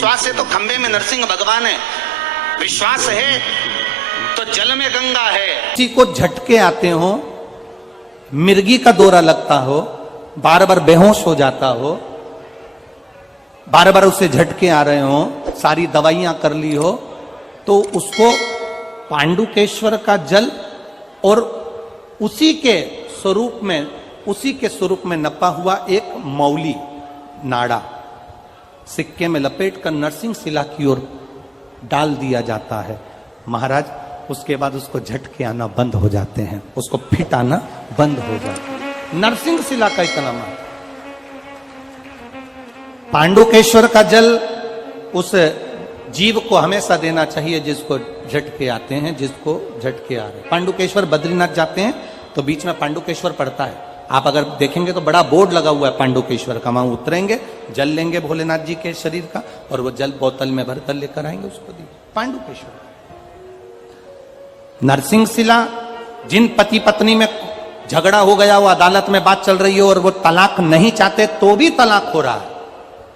विश्वास है तो खंबे में नरसिंह भगवान है, विश्वास है तो जल में गंगा है। किसी को झटके आते हो, मिर्गी का दौरा लगता हो, बार बार बेहोश हो जाता हो, बार बार उसे झटके आ रहे हो, सारी दवाइयां कर ली हो, तो उसको पांडुकेश्वर का जल और उसी के स्वरूप में नपा हुआ एक मौली नाड़ा सिक्के में लपेटकर नरसिंह शिला की ओर डाल दिया जाता है। महाराज उसके बाद उसको झटके आना बंद हो जाते हैं, उसको फिट आना बंद हो जाता है। नरसिंह शिला का इतना महत्व। पांडुकेश्वर का जल उस जीव को हमेशा देना चाहिए जिसको झटके आते हैं, जिसको झटके आ रहे हैं। पांडुकेश्वर बद्रीनाथ जाते हैं तो बीच में पांडुकेश्वर पड़ता है, आप अगर देखेंगे तो बड़ा बोर्ड लगा हुआ है पांडुकेश्वर का। वहां उतरेंगे, जल लेंगे भोलेनाथ जी के शरीर का और वो जल बोतल में भरकर लेकर आएंगे, उसको दीजिए। पांडुकेश्वर। नरसिंह शिला, जिन पति पत्नी में झगड़ा हो गया, वो अदालत में बात चल रही है और वो तलाक नहीं चाहते तो भी तलाक हो रहा है,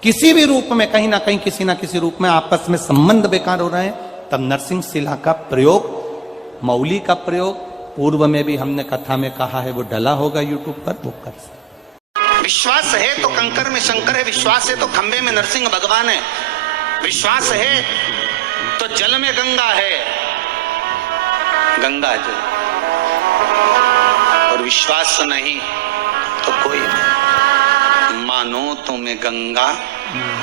किसी भी रूप में, कहीं ना कहीं किसी ना किसी रूप में आपस में संबंध बेकार हो रहे हैं, तब नरसिंह शिला का प्रयोग, मौली का प्रयोग, पूर्व में भी हमने कथा में कहा है, वो डला होगा यूट्यूब पर, वो कर सकते। विश्वास है तो कंकर में शंकर है, विश्वास है तो खंबे में नरसिंह भगवान है, विश्वास है तो जल में गंगा है, गंगा जल, और विश्वास नहीं तो कोई नहीं। मानो तो मैं गंगा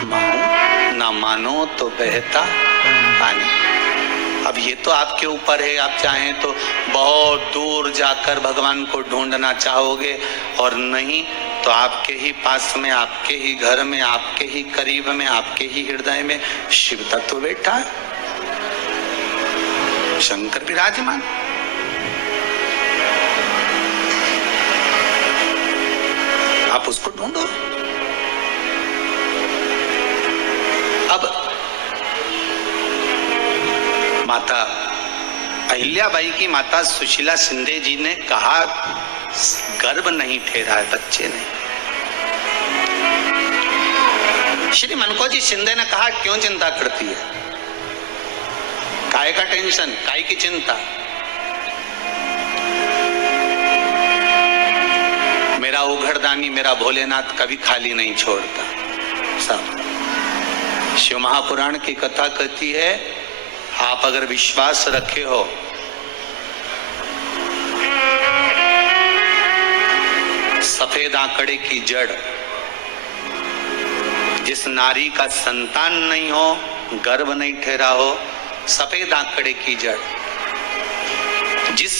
मानो, ना मानो तो बहता पानी। अब ये तो आपके ऊपर है, आप चाहें तो बहुत दूर जाकर भगवान को ढूंढना चाहोगे, और नहीं तो आपके ही पास में, आपके ही घर में, आपके ही करीब में, आपके ही हृदय में शिव तत्व बैठा है, शंकर विराजमान। आप उसको ढूंढो। अब माता अहिल्याबाई की माता सुशीला शिंदे जी ने कहा, गर्भ नहीं ठहरा है, बच्चे नहीं। श्री मनकोजी शिंदे ने कहा, क्यों चिंता करती है, काय का टेंशन, काय की चिंता, मेरा उघड़दानी, मेरा भोलेनाथ कभी खाली नहीं छोड़ता। सब शिव महापुराण की कथा कहती है, आप अगर विश्वास रखे हो, सफेद आंकड़े की जड़, जिस नारी का संतान नहीं हो, गर्भ नहीं ठहरा हो, सफेद आंकड़े की जड़, जिस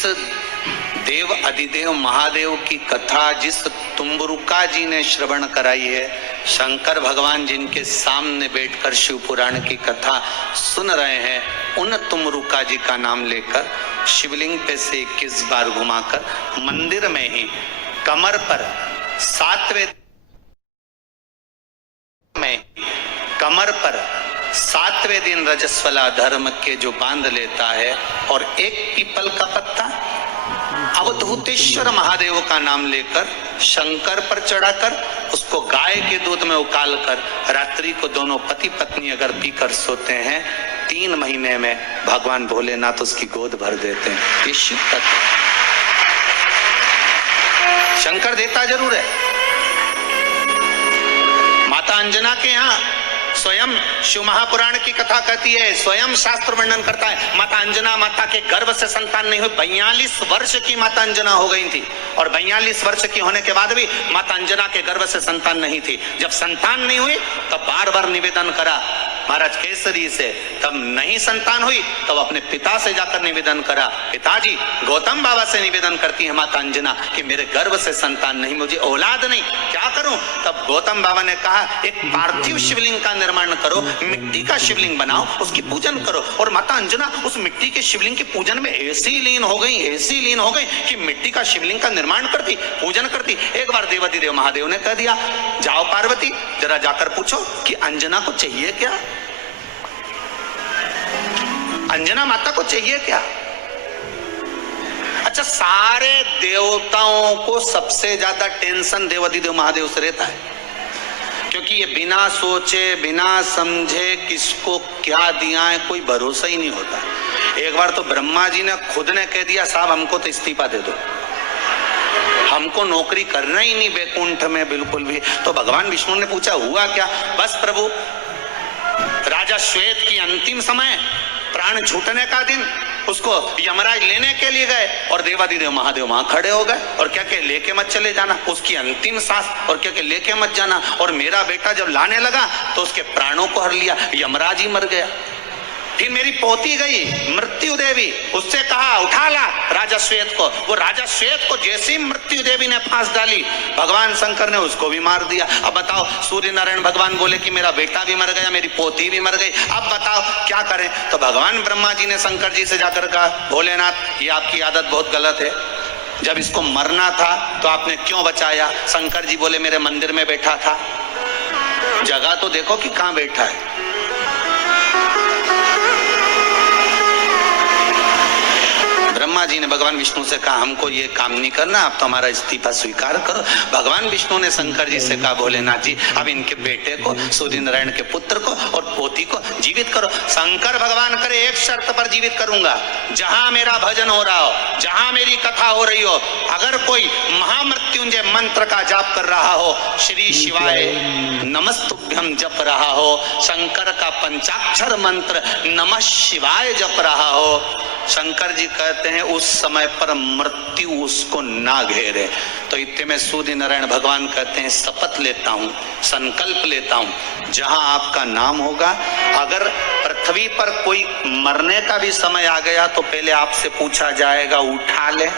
देव अधिदेव महादेव की कथा जिस तुम्बरुका जी ने श्रवण कराई है, शंकर भगवान जिनके सामने बैठकर शिव पुराण की कथा सुन रहे हैं, उन तुमरुका जी का नाम लेकर शिवलिंग पे से 21 बार घुमाकर मंदिर में ही कमर पर 7वें दिन रजस्वला धर्म के जो बांध लेता है, और एक पीपल का पत्ता अवधूतेश्वर महादेव का नाम लेकर शंकर पर चढ़ाकर उसको गाय के दूध में उकाल कर रात्रि को दोनों पति पत्नी अगर पीकर सोते हैं, 3 महीने में भगवान भोलेनाथ उसकी गोद भर देते हैं। ये शिव तत्व, शंकर देता जरूर है। माता अंजना के यहाँ स्वयं शिव महापुराण की कथा कहती है, स्वयं शास्त्र वर्णन करता है, माता अंजना माता के गर्भ से संतान नहीं हुई। 42 वर्ष की माता अंजना हो गई थी, और 42 वर्ष की होने के बाद भी माता अंजना के गर्भ से संतान नहीं थी। जब संतान नहीं हुई तब बार बार निवेदन करा महाराज केसरी से, तब नहीं संतान हुई तब अपने पिता से जाकर निवेदन करा, पिताजी गौतम बाबा से निवेदन करती है माता अंजना कि मेरे गर्भ से संतान नहीं, मुझे औलाद नहीं, क्या करूं? तब गौतम बाबा ने कहा, एक पार्थिव शिवलिंग का निर्माण करो, मिट्टी का शिवलिंग बनाओ, उसकी पूजन करो। और माता अंजना उस मिट्टी के शिवलिंग के पूजन में ऐसी लीन हो गई कि मिट्टी का शिवलिंग का निर्माण करती, पूजन करती। एक बार देवाधिदेव महादेव ने कह दिया, जाओ पार्वती जरा जाकर पूछो कि अंजना को चाहिए क्या, अंजना माता को चाहिए क्या। अच्छा, सारे देवताओं को सबसे ज्यादा टेंशन देवाधिदेव महादेव से रहता है क्योंकि ये बिना सोचे बिना समझे किसको क्या दिया है कोई भरोसा ही नहीं होता। एक बार तो ब्रह्मा जी ने खुद ने कह दिया साहब हमको तो इस्तीफा दे दो, हमको नौकरी करना ही नहीं बैकुंठ में बिल्कुल भी। तो भगवान विष्णु ने पूछा हुआ क्या? बस प्रभु, राजा श्वेत की अंतिम समय, प्राण छूटने का दिन, उसको यमराज लेने के लिए गए और देवादिदेव महादेव वहां खड़े हो गए और क्या के लेके मत चले जाना, उसकी अंतिम सांस, और क्या के लेके मत जाना। और मेरा बेटा जब लाने लगा तो उसके प्राणों को हर लिया, यमराज ही मर गया। फिर मेरी पोती गई मृत्यु देवी, उससे कहा उठा ला राजा श्वेत को। वो राजा श्वेत को जैसी मृत्यु देवी ने फांस डाली, भगवान शंकर ने उसको भी मार दिया। अब बताओ, सूर्य नारायण भगवान बोले कि मेरा बेटा भी मर गया, मेरी पोती भी मर गई, अब बताओ क्या करें? तो भगवान ब्रह्मा जी ने शंकर जी से जाकर कहा, भोलेनाथ ये आपकी आदत बहुत गलत है, जब इसको मरना था तो आपने क्यों बचाया? शंकर जी बोले मेरे मंदिर में बैठा था, जगह तो देखो कि कहां बैठा है। ब्रह्मा जी ने भगवान विष्णु से कहा हमको ये काम नहीं करना, आप तो हमारा इस्तीफा स्वीकार करो। भगवान विष्णु ने शंकर जी से कहा भोलेनाथ जी अब इनके बेटे को, सूर्य नारायण के पुत्र को और पोती को जीवित करो। शंकर भगवान करे एक शर्त पर जीवित करूंगा, जहां मेरा भजन हो रहा हो, जहां मेरी कथा हो रही हो, अगर कोई महामृत्युंजय मंत्र का जाप कर रहा हो, श्री शिवाय नमस्तुभ्यम जप रहा हो, शंकर का पंचाक्षर मंत्र नमः शिवाय जप रहा हो, शंकर जी कहते हैं उस समय पर मृत्यु उसको ना घेरे। तो इतने में सूर्य नारायण भगवान कहते हैं शपथ लेता हूं, संकल्प लेता हूं, जहां आपका नाम होगा, अगर पृथ्वी पर कोई मरने का भी समय आ गया तो पहले आपसे पूछा जाएगा उठा ले,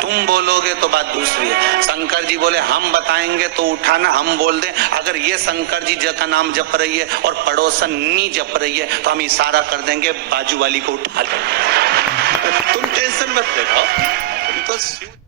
तुम बोलोगे तो बात दूसरी है। शंकर जी बोले हम बताएंगे तो उठाना, हम बोल दें। अगर ये शंकर जी का नाम जप रही है और पड़ोसन नहीं जप रही है तो हम इशारा कर देंगे बाजू वाली को उठा ले। तुम टेंशन मत लेना, तुम तो